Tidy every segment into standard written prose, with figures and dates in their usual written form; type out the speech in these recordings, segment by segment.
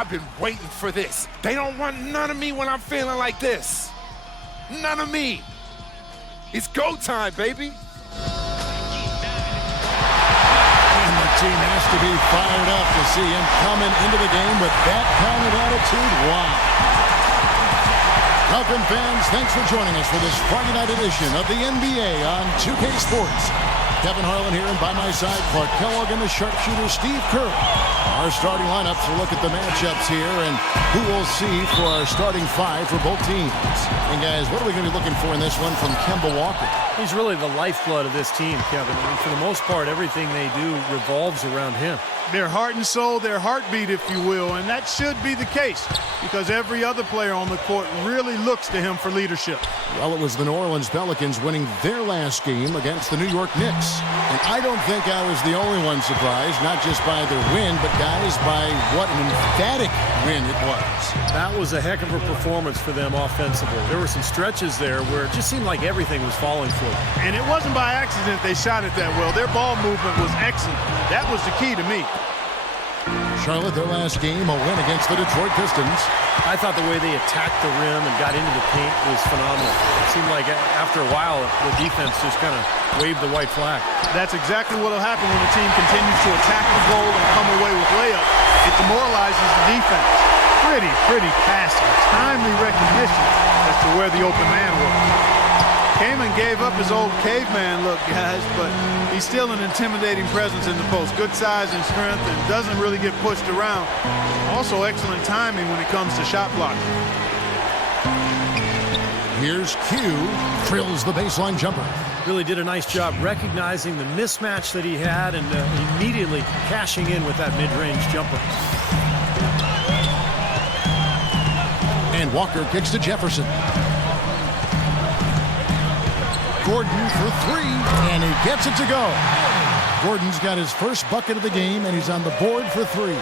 I've been waiting for this. They don't want none of me when I'm feeling like this. None of me. It's go time, baby. And the team has to be fired up to see him coming into the game with that kind of attitude. Wow. Welcome, fans. Thanks for joining us for this Friday night edition of the NBA on 2K Sports. Kevin Harlan here, and by my side, Clark Kellogg and the sharpshooter Steve Kerr. Our starting lineups will look at the matchups here and who we'll see for our starting five for both teams. And guys, what are we going to be looking for in this one from Kemba Walker? He's really the lifeblood of this team, Kevin. I mean, for the most part, everything they do revolves around him. Their heart and soul, their heartbeat, if you will, and that should be the case because every other player on the court really looks to him for leadership. Well, it was the New Orleans Pelicans winning their last game against the New York Knicks. And I don't think I was the only one surprised, not just by their win, but guys, by what an emphatic win it was. That was a heck of a performance for them offensively. There were some stretches there where it just seemed like everything was falling for them. And it wasn't by accident they shot it that well. Their ball movement was excellent. That was the key to me. Charlotte, their last game, a win against the Detroit Pistons. I thought the way they attacked the rim and got into the paint was phenomenal. It seemed like after a while, the defense just kind of waved the white flag. That's exactly what will happen when the team continues to attack the goal and come away with layups. It demoralizes the defense. Pretty passive, timely recognition as to where the open man was. Kaman gave up his old caveman look, guys, but he's still an intimidating presence in the post. Good size and strength and doesn't really get pushed around. Also excellent timing when it comes to shot blocking. Here's Q, drills the baseline jumper. Really did a nice job recognizing the mismatch that he had and immediately cashing in with that mid-range jumper. And Walker kicks to Jefferson. Gordon for three, and he gets it to go. Gordon's got his first bucket of the game, and he's on the board for three.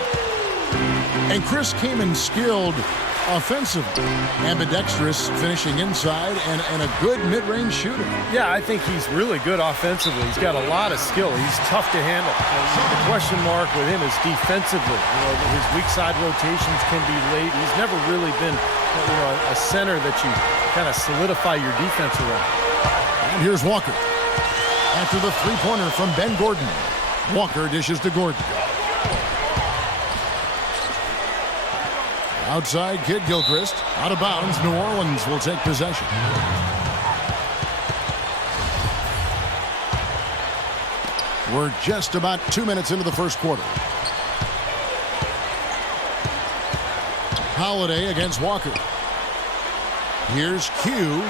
And Chris Kaman skilled offensively, ambidextrous, finishing inside, and a good mid-range shooter. Yeah, I think he's really good offensively. He's got a lot of skill. He's tough to handle. The question mark with him is defensively. You know, his weak side rotations can be late. He's never really been, a center that you kind of solidify your defense around. And here's Walker. After the three-pointer from Ben Gordon. Walker dishes to Gordon. Outside, Kid Gilchrist. Out of bounds, New Orleans will take possession. We're just about 2 minutes into the first quarter. Holiday against Walker. Here's Q.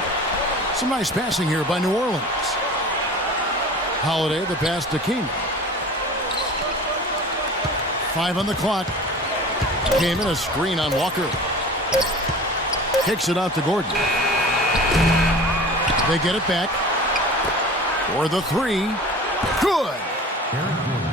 Some nice passing here by New Orleans. Holiday, the pass to Kaman. 5 on the clock. Kaman, a screen on Walker. Kicks it out to Gordon. They get it back. For the three. Good!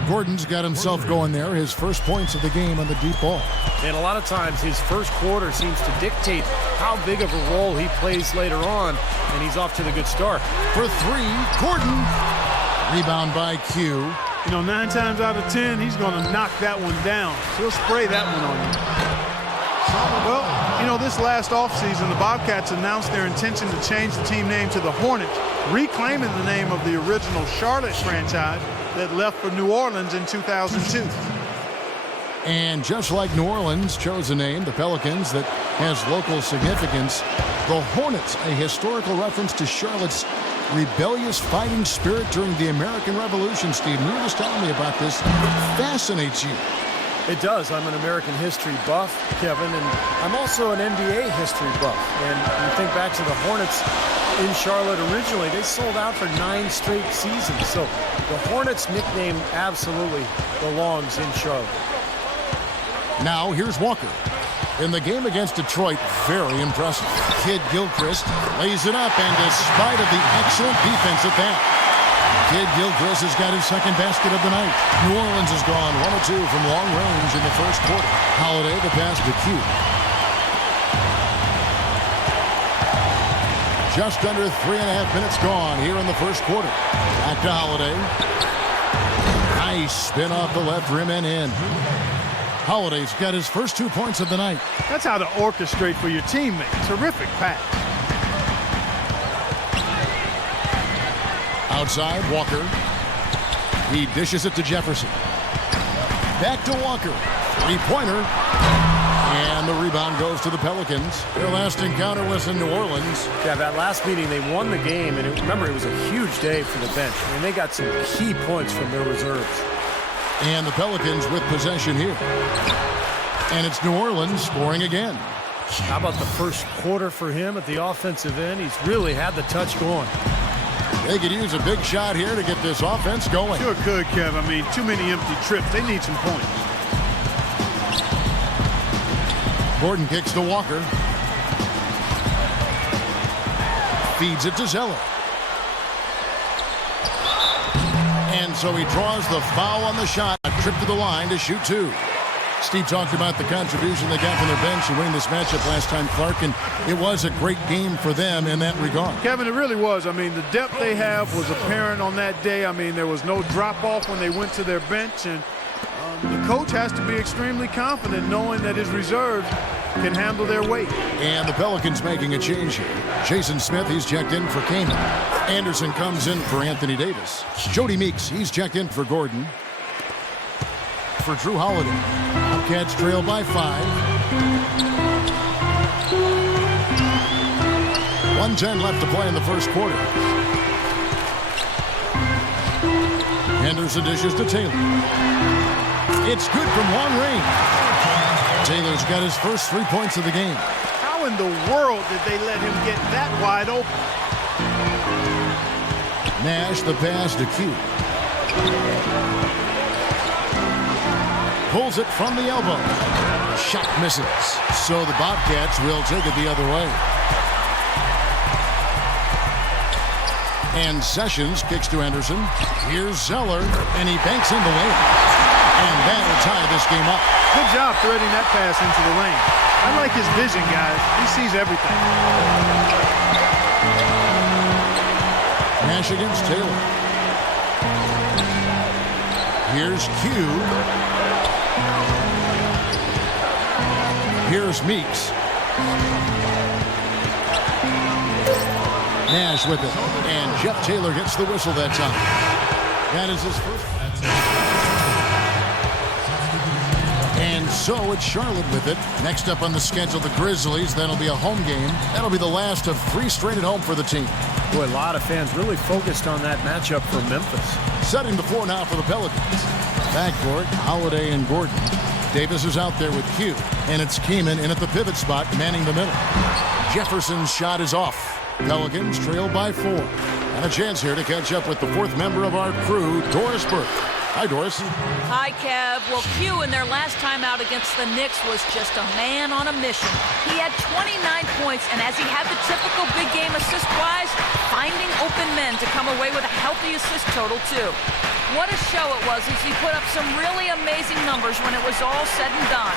Gordon's got himself going there. His first points of the game on the deep ball. And a lot of times his first quarter seems to dictate how big of a role he plays later on, and he's off to the good start. For three, Gordon. Rebound by Q. 9 times out of 10, he's going to knock that one down. He'll spray that one on you. Well, this last offseason, the Bobcats announced their intention to change the team name to the Hornets, reclaiming the name of the original Charlotte franchise that left for New Orleans in 2002. And just like New Orleans chose a name, the Pelicans, that has local significance, the Hornets, a historical reference to Charlotte's rebellious fighting spirit during the American Revolution. Steve, you were just telling me about this. It fascinates you. It does. I'm an American history buff, Kevin, and I'm also an NBA history buff. And you think back to the Hornets in Charlotte originally, they sold out for 9 straight seasons. So the Hornets nickname absolutely belongs in Charlotte. Now here's Walker. In the game against Detroit, very impressive. Kid Gilchrist lays it up, and despite of the excellent defense at that, Kid Gilchrist has got his second basket of the night. New Orleans has gone 1 of 2 from long range in the first quarter. Holiday, the pass to Q. Just under 3.5 minutes gone here in the first quarter. Back to Holiday. Nice spin off the left rim and in. Holiday's got his first 2 points of the night. That's how to orchestrate for your teammate. Terrific pass. Outside, Walker. He dishes it to Jefferson. Back to Walker. Three-pointer. And the rebound goes to the Pelicans. Their last encounter was in New Orleans. Yeah, that last meeting, they won the game, and remember, it was a huge day for the bench. I mean, they got some key points from their reserves. And the Pelicans with possession here. And it's New Orleans scoring again. How about the first quarter for him at the offensive end? He's really had the touch going. They could use a big shot here to get this offense going. Sure could, Kev. I mean, too many empty trips. They need some points. Gordon kicks to Walker. Feeds it to Zeller. And so he draws the foul on the shot. A trip to the line to shoot two. Steve talked about the contribution they got from their bench in winning this matchup last time, Clark, and it was a great game for them in that regard. Kevin, it really was. I mean, the depth they have was apparent on that day. I mean, there was no drop-off when they went to their bench, and the coach has to be extremely confident knowing that his reserves can handle their weight. And the Pelicans making a change here. Jason Smith, he's checked in for Kaman. Anderson comes in for Anthony Davis. Jody Meeks, he's checked in for Gordon. For Drew Holiday. Cats trail by 5. 1:10 left to play in the first quarter. Henderson dishes to Taylor. It's good from long range. Taylor's got his first 3 points of the game. How in the world did they let him get that wide open? Nash the pass to Q. Pulls it from the elbow. Shot misses. So the Bobcats will take it the other way. And Sessions kicks to Anderson. Here's Zeller, and he banks in the lane. And that'll tie this game up. Good job threading that pass into the lane. I like his vision, guys. He sees everything. Nash against Taylor. Here's Q. Here's Meeks. Nash with it. And Jeff Taylor gets the whistle that time. That is his first. And so it's Charlotte with it. Next up on the schedule, the Grizzlies. That'll be a home game. That'll be the last of 3 straight at home for the team. Boy, a lot of fans really focused on that matchup for Memphis. Setting the floor now for the Pelicans. Backcourt, Holiday and Gordon. Davis is out there with Q, and it's Kaman in at the pivot spot, manning the middle. Jefferson's shot is off. Pelicans trail by 4. And a chance here to catch up with the 4th member of our crew, Doris Burke. Hi, Doris. Hi, Kev. Well, Q in their last time out against the Knicks was just a man on a mission. He had 29 points, and as he had the typical big game assist-wise, finding open men to come away with a healthy assist total, too. What a show it was as he put up some really amazing numbers when it was all said and done.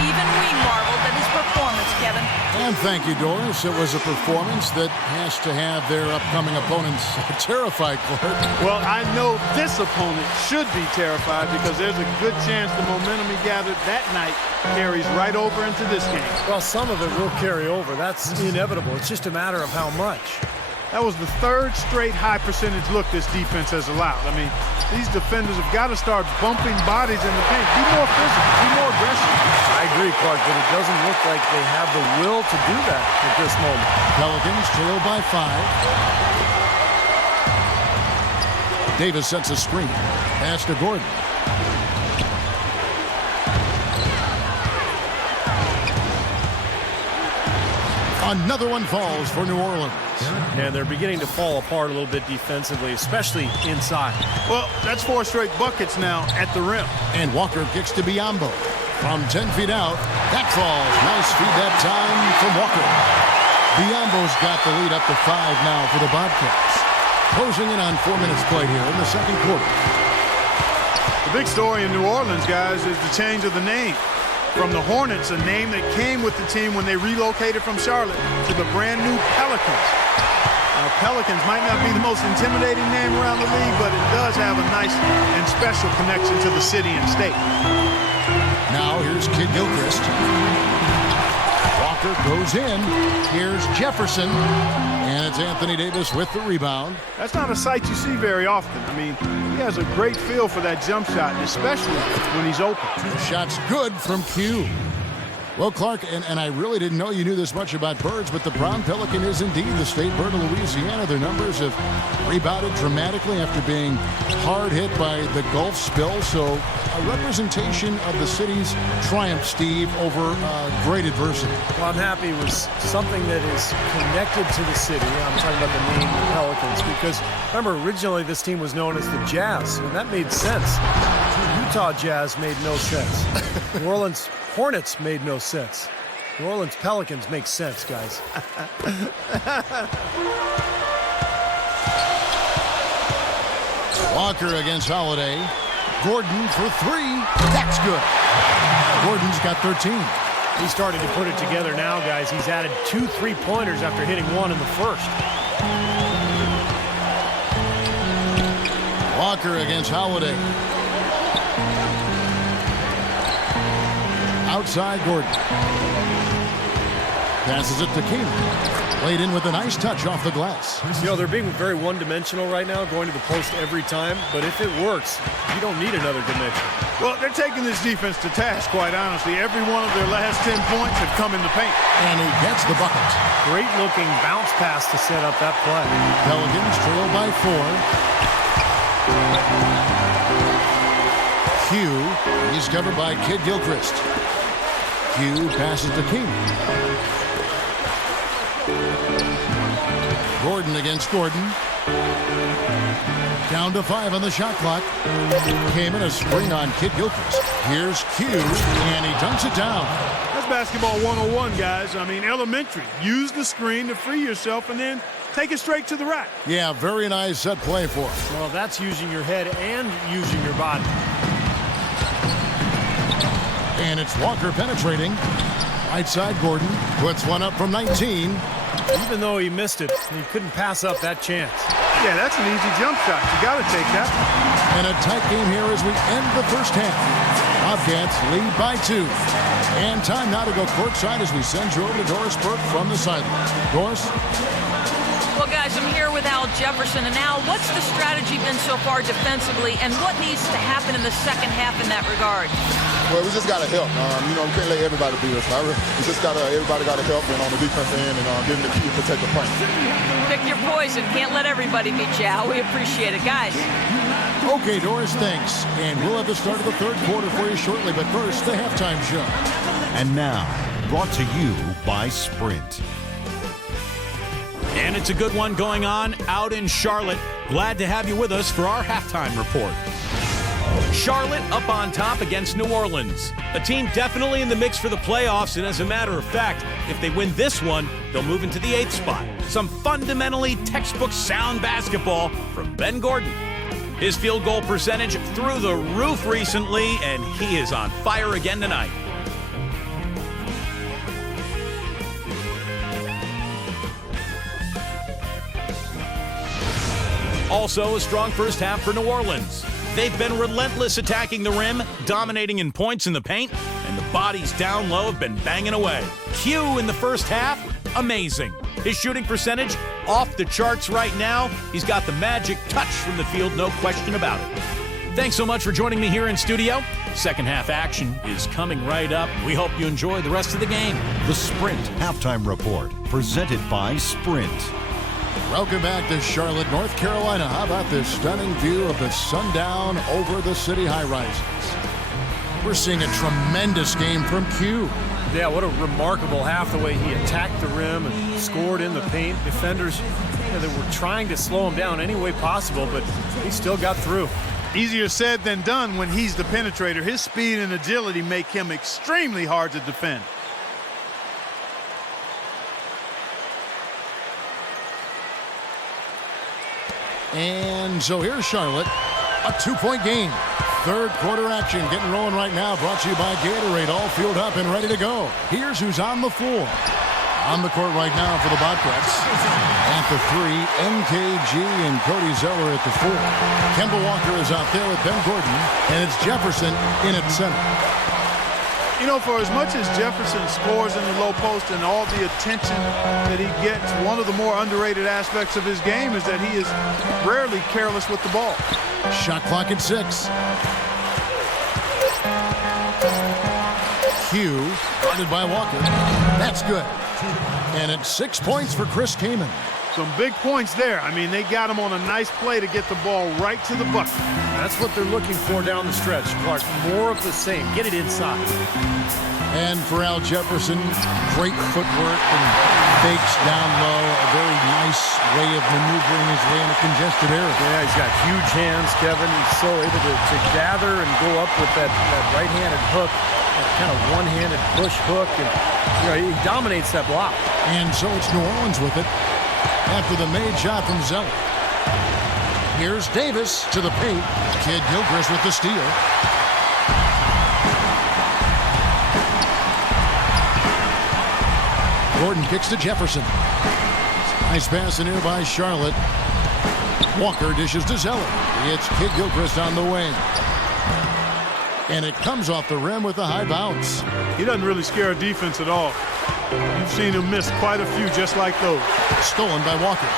Even we marveled at his performance, Kevin. And thank you, Doris. It was a performance that has to have their upcoming opponents terrified, Clark. Well, I know this opponent should be terrified because there's a good chance the momentum he gathered that night carries right over into this game. Well, some of it will carry over. That's inevitable. It's just a matter of how much. That was the 3rd straight high percentage look this defense has allowed. I mean, these defenders have got to start bumping bodies in the paint. Be more physical, be more aggressive. I agree, Clark, but it doesn't look like they have the will to do that at this moment. Pelicans trail by 5. Davis sets a screen. Pass to Gordon. Another one falls for New Orleans. And they're beginning to fall apart a little bit defensively, especially inside. Well, that's 4 straight buckets now at the rim. And Walker kicks to Biyombo. From 10 feet out, that falls. Nice feed that time from Walker. Biyombo's got the lead up to 5 now for the Bobcats. Closing in on 4 minutes played here in the second quarter. The big story in New Orleans, guys, is the change of the name. From the Hornets, a name that came with the team when they relocated from Charlotte, to the brand new Pelicans. Now, Pelicans might not be the most intimidating name around the league, but it does have a nice and special connection to the city and state. Now Now here's Kid Gilchrist. Walker goes in. Here's Jefferson. And it's Anthony Davis with the rebound. That's not a sight you see very often. I mean, he has a great feel for that jump shot, especially when he's open. Two shots good from Q. Well, Clark, and I really didn't know you knew this much about birds, but the brown pelican is indeed the state bird of Louisiana. Their numbers have rebounded dramatically after being hard hit by the Gulf spill. So a representation of the city's triumph, Steve, over great adversity. Well, I'm happy it was something that is connected to the city. I'm talking about the name Pelicans because, remember, originally this team was known as the Jazz, and that made sense. Utah Jazz made no sense. New Orleans Hornets made no sense. New Orleans Pelicans make sense, guys. Walker against Holiday. Gordon for three. That's good. Gordon's got 13. He's starting to put it together now, guys. He's added 2 3-pointers after hitting one in the first. Walker against Holiday. Outside Gordon. Passes it to King. Played in with a nice touch off the glass. You know, they're being very one-dimensional right now, going to the post every time. But if it works, you don't need another dimension. Well, they're taking this defense to task, quite honestly. Every one of their last 10 points have come in the paint. And he gets the bucket. Great-looking bounce pass to set up that play. Pelicans trail by 4. Q. He's covered by Kid Gilchrist. Q passes to King. Gordon against Gordon. Down to 5 on the shot clock. Came in a screen on Kid Gilchrist. Here's Q, and he dunks it down. That's basketball 101, guys. I mean, elementary. Use the screen to free yourself and then take it straight to the rack. Yeah, very nice set play for him. Well, that's using your head and using your body. And it's Walker penetrating. Right side, Gordon puts one up from 19. Even though he missed it, he couldn't pass up that chance. Yeah, that's an easy jump shot. You got to take that. And a tight game here as we end the first half. Bobcats lead by 2. And time now to go courtside as we send you over to Doris Burke from the sideline. Doris? Well, guys, I'm here with Al Jefferson. And Al, what's the strategy been so far defensively, and what needs to happen in the second half in that regard? Well, we just got to help. We can't let everybody beat us. We just everybody got to help and on the defensive end and give them the key to protect the paint. Pick your poison. Can't let everybody beat you, Al. We appreciate it, guys. Okay, Doris, thanks. And we'll have the start of the third quarter for you shortly. But first, the halftime show. And now, brought to you by Sprint. And it's a good one going on out in Charlotte. Glad to have you with us for our halftime report. Charlotte up on top against New Orleans. A team definitely in the mix for the playoffs, and as a matter of fact, if they win this one, they'll move into the 8th spot. Some fundamentally textbook sound basketball from Ben Gordon. His field goal percentage through the roof recently, and he is on fire again tonight. Also, a strong first half for New Orleans. They've been relentless attacking the rim, dominating in points in the paint, and the bodies down low have been banging away. Q in the first half, amazing. His shooting percentage off the charts right now. He's got the magic touch from the field, no question about it. Thanks so much for joining me here in studio. Second half action is coming right up. We hope you enjoy the rest of the game. The Sprint Halftime Report, presented by Sprint. Welcome back to Charlotte, North Carolina. How about this stunning view of the sundown over the city high-rises? We're seeing a tremendous game from Q. Yeah, what a remarkable half, the way he attacked the rim and scored in the paint. Defenders, they were trying to slow him down any way possible, but he still got through. Easier said than done when he's the penetrator. His speed and agility make him extremely hard to defend. And so here's Charlotte, a 2-point game. Third quarter action getting rolling right now, brought to you by Gatorade, all fueled up and ready to go. Here's who's on the floor. On the court right now for the Bobcats. At the 3, MKG and Cody Zeller at the 4. Kemba Walker is out there with Ben Gordon, and it's Jefferson in at center. You know, for as much as Jefferson scores in the low post and all the attention that he gets, one of the more underrated aspects of his game is that he is rarely careless with the ball. Shot clock at 6. Q, guarded by Walker. That's good. And it's 6 points for Chris Kaman. Some big points there. I mean, they got him on a nice play to get the ball right to the bucket. That's what they're looking for down the stretch, Clark. More of the same. Get it inside. And for Al Jefferson, great footwork and fakes down low. A very nice way of maneuvering his way in a congested area. Yeah, he's got huge hands, Kevin. He's so able to gather and go up with that right-handed hook, that kind of one-handed push hook. And he dominates that block. And so it's New Orleans with it after the made shot from Zeller. Here's Davis to the paint. Kid Gilchrist with the steal. Gordon kicks to Jefferson. Nice pass in here by Charlotte. Walker dishes to Zeller. It's Kid Gilchrist on the wing. And it comes off the rim with a high bounce. He doesn't really scare a defense at all. You've seen him miss quite a few just like those. Stolen by Walker.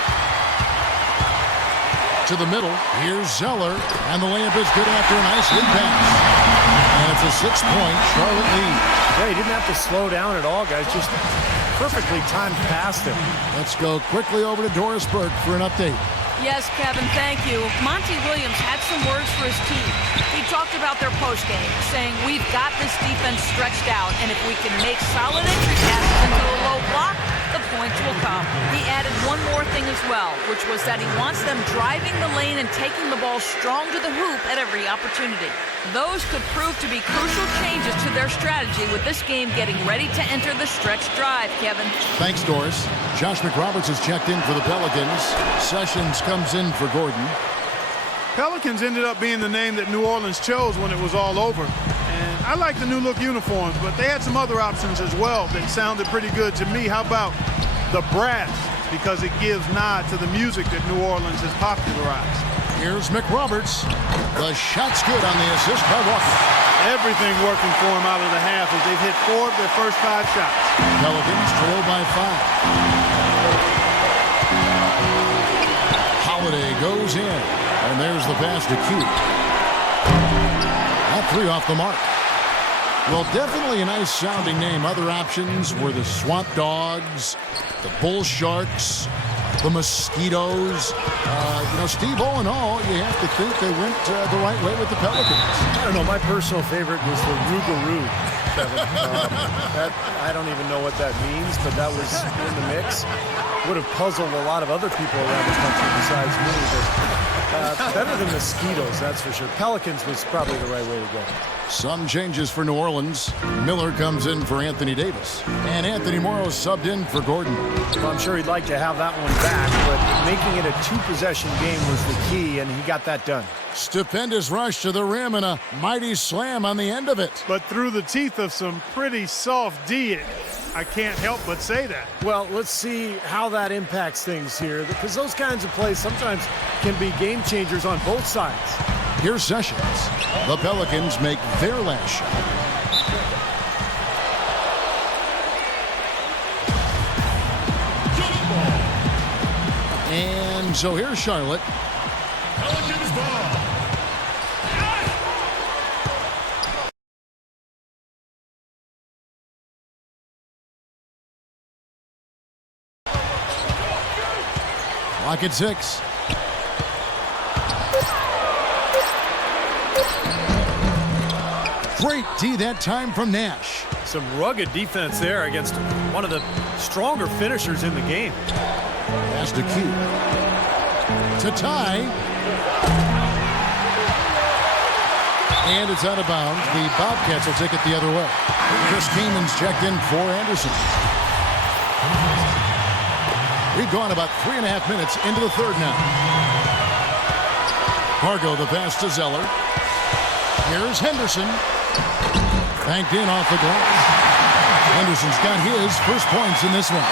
To the middle. Here's Zeller. And the layup is good after a nice lead pass. And it's a 6-point Charlotte lead. Yeah, he didn't have to slow down at all, guys. Just perfectly timed past him. Let's go quickly over to Doris Burke for an update. Yes, Kevin, thank you. Monty Williams had some words for his team. He talked about their postgame, saying, we've got this defense stretched out, and if we can make solid entry passes into the low block, the points will come. He added one more thing as well, which was that he wants them driving the lane and taking the ball strong to the hoop at every opportunity. Those could prove to be crucial changes to their strategy with this game getting ready to enter the stretch drive, Kevin. Thanks, Doris. Josh McRoberts has checked in for the Pelicans. Sessions comes in for Gordon. Pelicans ended up being the name that New Orleans chose when it was all over. And I like the new look uniforms, but they had some other options as well that sounded pretty good to me. How about the brass? Because it gives nod to the music that New Orleans has popularized. Here's McRoberts. The shot's good on the assist by Walker. Everything working for him out of the half as they've hit 4 of their first 5 shots. Pelicans trail by 5. Holiday goes in. And there's the pass to Q. That 3 off the mark. Well, definitely a nice sounding name. Other options were the Swamp Dogs, the Bull Sharks, the Mosquitoes. Steve, all in all, you have to think they went the right way with the Pelicans. I don't know. My personal favorite was the Rougarou, Kevin. I don't even know what that means, but that was in the mix. Would have puzzled a lot of other people around the country besides me, but better than Mosquitoes, that's for sure. Pelicans was probably the right way to go. Some changes for New Orleans. Miller comes in for Anthony Davis. And Anthony Morrow subbed in for Gordon. Well, I'm sure he'd like to have that one back, but making it a 2-possession game was the key, and he got that done. Stupendous rush to the rim and a mighty slam on the end of it. But through the teeth of some pretty soft D, I can't help but say that. Well, let's see how that impacts things here, because those kinds of plays sometimes can be game changers on both sides. Here's Sessions. The Pelicans make their last shot. And so here's Charlotte. Pelicans ball. Clock at 6. Great D that time from Nash. Some rugged defense there against one of the stronger finishers in the game. Pass to Q. To tie. And it's out of bounds. The Bobcats will take it the other way. Chris Kaman's checked in for Anderson. We've gone about 3.5 minutes into the third now. Fargo the pass to Zeller. Here's Henderson. Banked in off the glass. Henderson's got his first points in this one.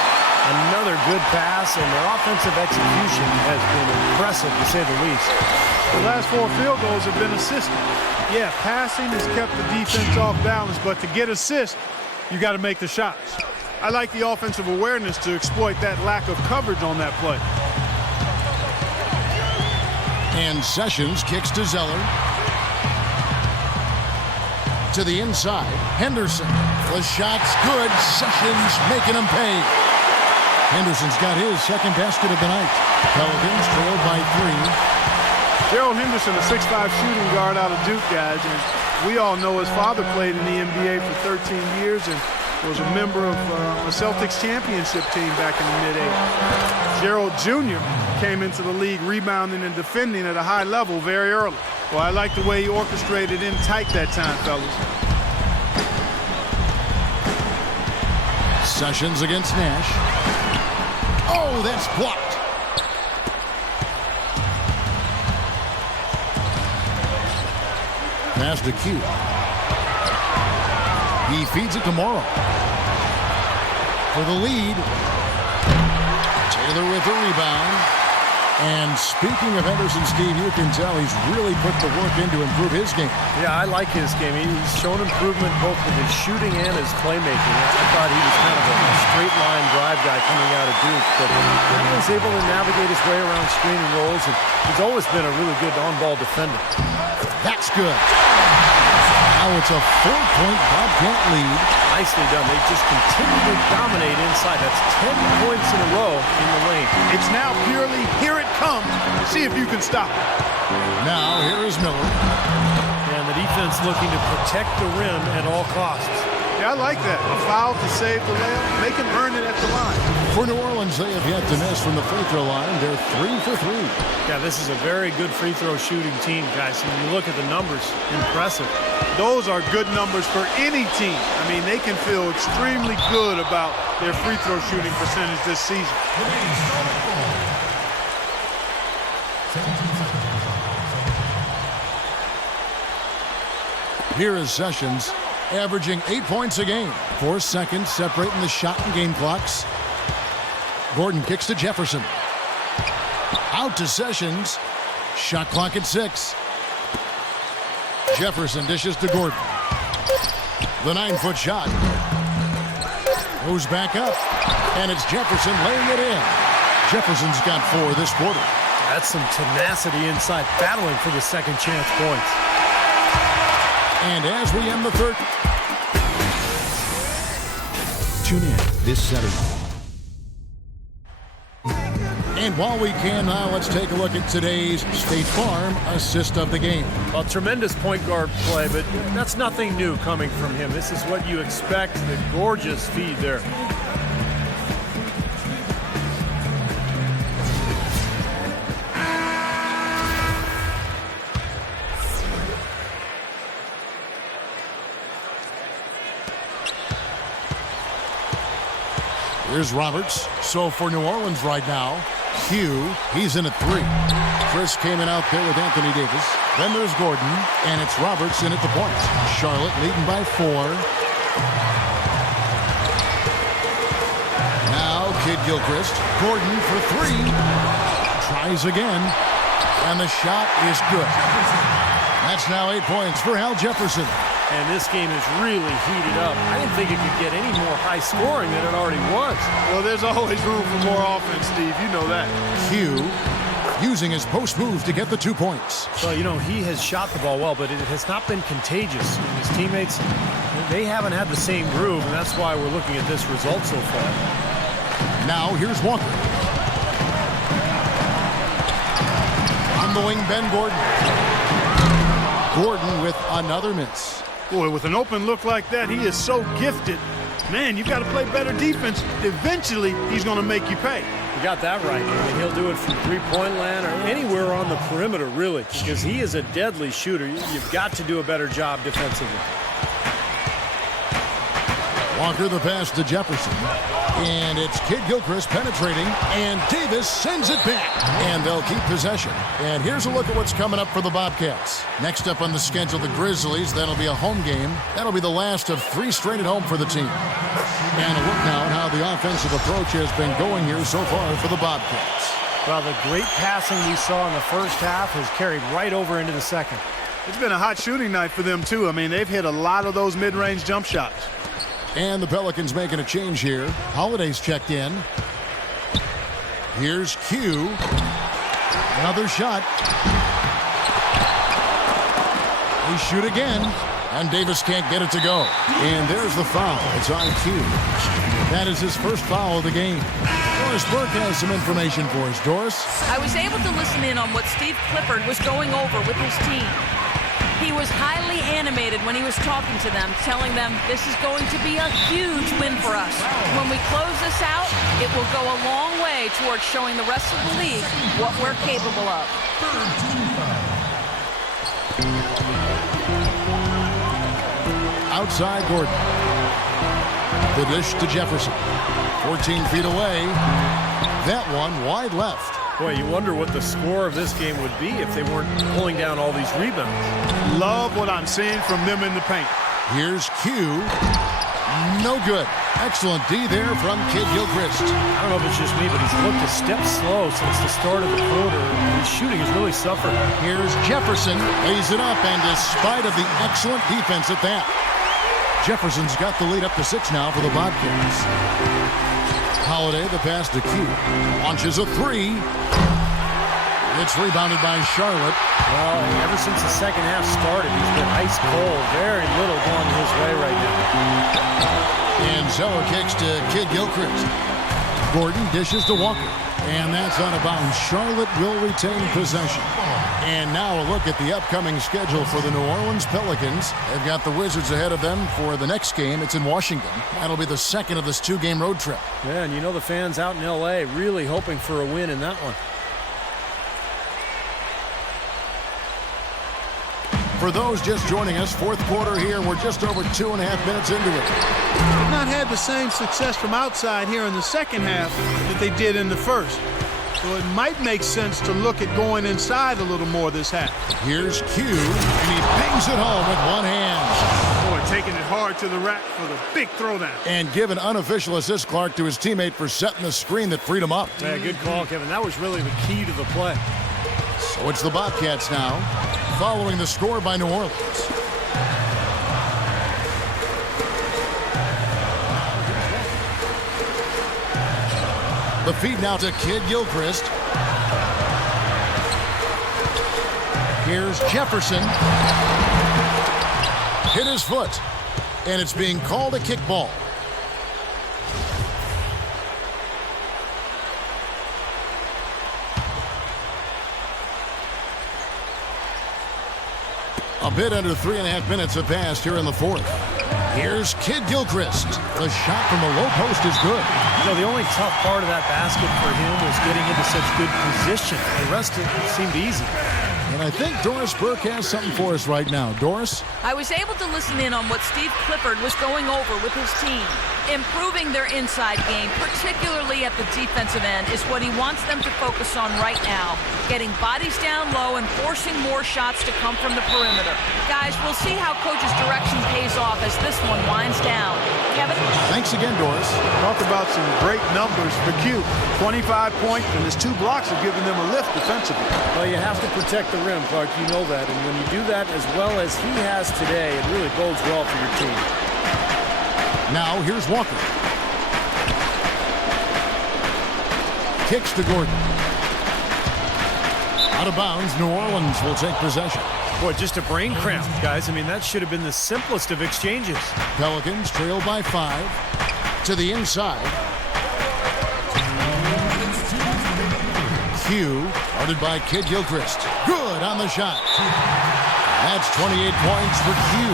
Another good pass, and their offensive execution has been impressive, to say the least. The last 4 field goals have been assisted. Yeah, passing has kept the defense off balance, but to get assists, you got to make the shots. I like the offensive awareness to exploit that lack of coverage on that play. And Sessions kicks to Zeller. To the inside, Henderson. The shot's good. Sessions making him pay. Henderson's got his second basket of the night. Pelicans trailed by 3. Gerald Henderson, a 6'5" shooting guard out of Duke, guys. And we all know his father played in the NBA for 13 years and was a member of a Celtics championship team back in the mid-'80s. Gerald Jr. came into the league rebounding and defending at a high level very early. Well, I like the way he orchestrated in tight that time, fellas. Sessions against Nash. Oh, that's blocked. Pass to Q. He feeds it to Morrow. For the lead. Taylor with the rebound. And speaking of Henderson, Steve, you can tell he's really put the work in to improve his game. Yeah, I like his game. He's shown improvement both with his shooting and his playmaking. I thought he was kind of a straight-line drive guy coming out of Duke, but he was able to navigate his way around screen and rolls, and he's always been a really good on-ball defender. That's good. Now it's a 4-point Bobcat lead. Nicely done. They just continue to dominate inside. That's 10 points in a row in the lane. It's now purely, here it comes. See if you can stop it. Now here is Miller. And the defense looking to protect the rim at all costs. Yeah, I like that. A foul to save the layup. Make him earn it at the line. For New Orleans, they have yet to miss from the free throw line. They're 3 for 3. Yeah, this is a very good free throw shooting team, guys. And when you look at the numbers, impressive. Those are good numbers for any team. I mean, they can feel extremely good about their free throw shooting percentage this season. Here is Sessions, averaging 8 points a game. 4 seconds separating the shot and game clocks. Gordon kicks to Jefferson. Out to Sessions. Shot clock at 6. Jefferson dishes to Gordon. The 9-foot shot. Goes back up. And it's Jefferson laying it in. Jefferson's got 4 this quarter. That's some tenacity inside, battling for the second chance points. And as we end the third. Tune in this Saturday. And while we can now, let's take a look at today's State Farm assist of the game. A tremendous point guard play, but that's nothing new coming from him. This is what you expect, the gorgeous feed there. Here's Roberts. So for New Orleans right now, Hugh, he's in at 3. Chris came in out there with Anthony Davis. Then there's Gordon, and it's Roberts in at the point. Charlotte leading by 4. Now Kid Gilchrist. Gordon for 3. Tries again, and the shot is good. That's now 8 points for Al Jefferson. And this game is really heated up. I didn't think it could get any more high scoring than it already was. Well, there's always room for more offense, Steve. You know that. Hugh using his post move to get the 2 points. Well, you know, he has shot the ball well, but it has not been contagious. His teammates, they haven't had the same groove, and that's why we're looking at this result so far. Now here's Walker. On the wing, Ben Gordon. Gordon with another miss. Boy, with an open look like that, he is so gifted. Man, you've got to play better defense. Eventually, he's going to make you pay. You got that right. I mean, he'll do it from three-point land or anywhere on the perimeter, really, because he is a deadly shooter. You've got to do a better job defensively. Walker the pass to Jefferson. And it's Kid Gilchrist penetrating, and Davis sends it back. And they'll keep possession. And here's a look at what's coming up for the Bobcats. Next up on the schedule, the Grizzlies. That'll be a home game. That'll be the last of 3 straight at home for the team. And a look now at how how the offensive approach has been going here so far for the Bobcats. Well, the great passing we saw in the first half has carried right over into the second. It's been a hot shooting night for them, too. I mean, they've hit a lot of those mid-range jump shots. And the Pelicans making a change here. Holiday's checked in. Here's Q. Another shot. They shoot again. And Davis can't get it to go. And there's the foul. It's on Q. That is his first foul of the game. Doris Burke has some information for us. Doris? I was able to listen in on what Steve Clifford was going over with his team. He was highly animated when he was talking to them, telling them this is going to be a huge win for us. When we close this out, it will go a long way towards showing the rest of the league what we're capable of. Outside Gordon. The dish to Jefferson. 14 feet away. That one wide left. Boy, you wonder what the score of this game would be if they weren't pulling down all these rebounds. Love what I'm seeing from them in the paint. Here's Q. No good. Excellent D there from Kid Gilchrist. I don't know if it's just me, but he's looked a step slow since the start of the quarter. His shooting has really suffered. Here's Jefferson. Lays it up, and despite of the excellent defense at that, Jefferson's got the lead up to 6 now for the Bobcats. Holiday, the pass to Q. Launches a 3. It's rebounded by Charlotte. Well, ever since the second half started, he's been ice cold. Very little going his way right now. And Zeller kicks to Kid Gilchrist. Gordon dishes to Walker. And that's out of bounds. Charlotte will retain possession. And now a look at the upcoming schedule for the New Orleans Pelicans. They've got the Wizards ahead of them for the next game. It's in Washington. That'll be the second of this 2-game road trip. Yeah, and you know the fans out in L.A. really hoping for a win in that one. For those just joining us, fourth quarter here. We're just over 2.5 minutes into it. They've not had the same success from outside here in the second half that they did in the first. So it might make sense to look at going inside a little more this half. Here's Q, and he bangs it home with one hand. Boy, taking it hard to the rack for the big throwdown. And give an unofficial assist, Clark, to his teammate for setting the screen that freed him up. Yeah, good call, Kevin. That was really the key to the play. So it's the Bobcats now, following the score by New Orleans. The feed now to Kid Gilchrist. Here's Jefferson. Hit his foot. And it's being called a kickball. A bit under 3.5 minutes have passed here in the fourth. Here's Kid Gilchrist. The shot from the low post is good. You know, the only tough part of that basket for him was getting into such good position. The rest of it seemed easy. And I think Doris Burke has something for us right now. Doris? I was able to listen in on what Steve Clifford was going over with his team. Improving their inside game, particularly at the defensive end, is what he wants them to focus on right now. Getting bodies down low and forcing more shots to come from the perimeter. Guys, we'll see how Coach's direction pays off as this one winds down. Kevin? Thanks again, Doris. Talk about some great numbers for Q. 25 points, and his 2 blocks have given them a lift defensively. Well, you have to protect the rim, Clark. You know that. And when you do that as well as he has today, it really bodes well for your team. Now, here's Walker. Kicks to Gordon. Out of bounds, New Orleans will take possession. Boy, just a brain cramp, guys. I mean, that should have been the simplest of exchanges. Pelicans trail by 5. To the inside. Q, guarded by Kid Gilchrist. Good on the shot. That's 28 points for Q.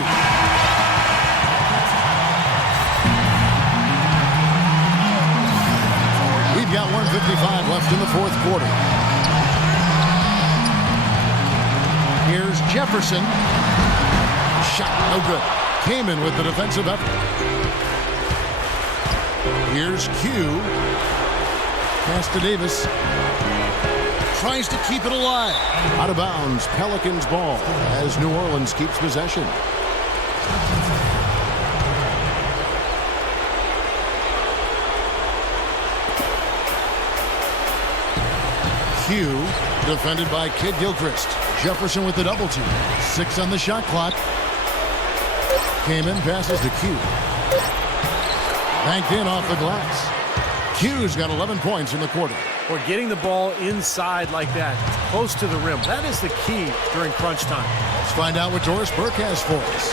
We've got 1:55 left in the fourth quarter. Here's Jefferson. Shot no good. Came in with the defensive effort. Here's Q. Pass to Davis. Tries to keep it alive. Out of bounds. Pelicans ball as New Orleans keeps possession. Q, defended by Kid Gilchrist. Jefferson with the double team. 6 on the shot clock. Kamen passes to Q. Banked in off the glass. Q's got 11 points in the quarter. Or getting the ball inside like that, close to the rim. That is the key during crunch time. Let's find out what Doris Burke has for us.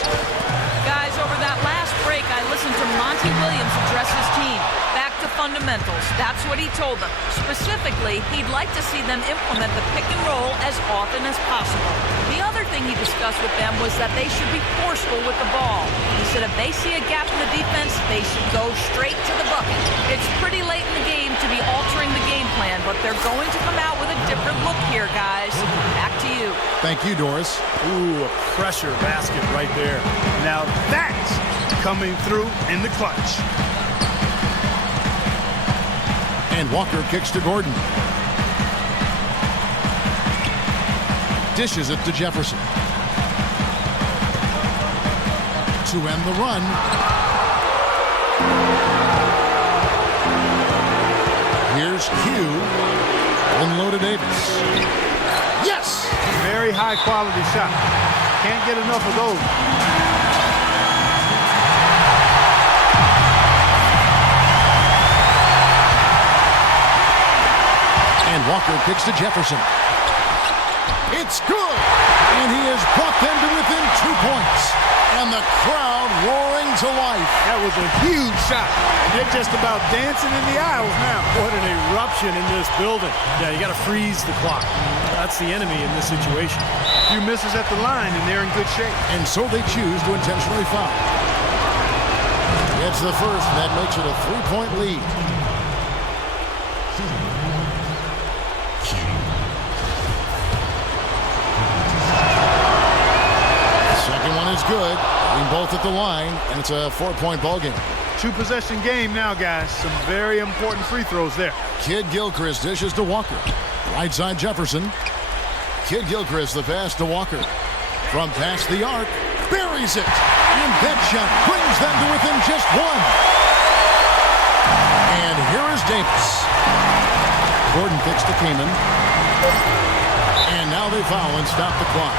Guys, over that last break, I listened to Monty Williams address his team. Back to fundamentals. That's what he told them. Specifically, he'd like to see them implement the pick and roll as often as possible. The other thing he discussed with them was that they should be forceful with the ball. He said if they see a gap in the defense, they should go straight to the bucket. It's pretty late in the game to be altering the game plan, but they're going to come out with a different look here, guys. Back to you. Thank you, Doris. Ooh, a pressure basket right there. Now that's coming through in the clutch. And Walker kicks to Gordon. Dishes it to Jefferson. To end the run. Here's Q. Unload to Davis. Yes! Very high quality shot. Can't get enough of those. And Walker kicks to Jefferson. It's good! And he has brought them to within 2 points. And the crowd roaring to life. That was a huge shot. And they're just about dancing in the aisles now. What an eruption in this building. Yeah, you got to freeze the clock. That's the enemy in this situation. A few misses at the line, and they're in good shape. And so they choose to intentionally foul. It's the first, and that makes it a 3-point lead. Is good. Getting both at the line, and it's a 4-point ball game. 2-possession game now, guys. Some very important free throws there. Kid Gilchrist dishes to Walker. Right side Jefferson. Kid Gilchrist, the pass to Walker. From past the arc, buries it. And that shot brings them to within just 1. And here is Davis. Gordon kicks to Kamen. And now they foul and stop the clock.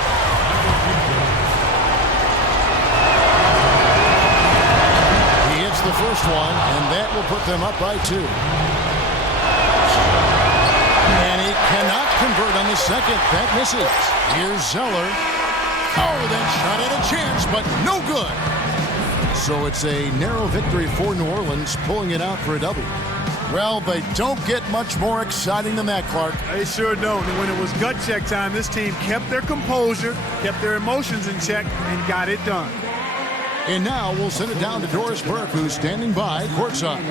The first one, and that will put them up by 2. And he cannot convert on the second. That misses. Here's Zeller. Oh, that shot had a chance, but no good. So it's a narrow victory for New Orleans, pulling it out for a W. Well, they don't get much more exciting than that, Clark. They sure don't. And when it was gut check time, this team kept their composure, kept their emotions in check, and got it done. And now we'll send it down to Doris Burke, who's standing by courtside.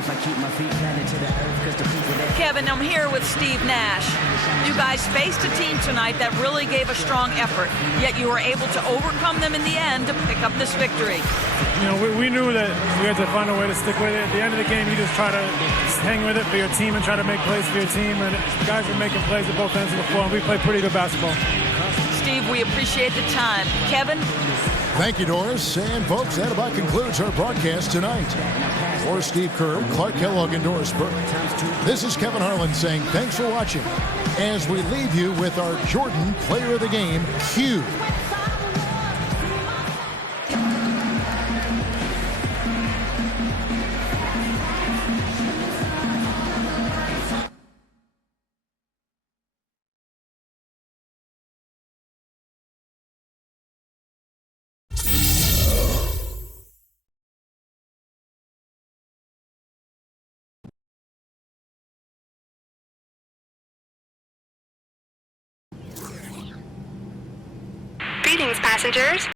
Kevin, I'm here with Steve Nash. You guys faced a team tonight that really gave a strong effort, yet you were able to overcome them in the end to pick up this victory. You know, we knew that we had to find a way to stick with it. At the end of the game, you just try to hang with it for your team and try to make plays for your team. And guys were making plays at both ends of the floor, and we played pretty good basketball. Steve, we appreciate the time. Kevin? Thank you, Doris. And folks, that about concludes our broadcast tonight. For Steve Kerr, Clark Kellogg, and Doris Burke, this is Kevin Harlan saying thanks for watching as we leave you with our Jordan Player of the Game, Q. Greetings, passengers.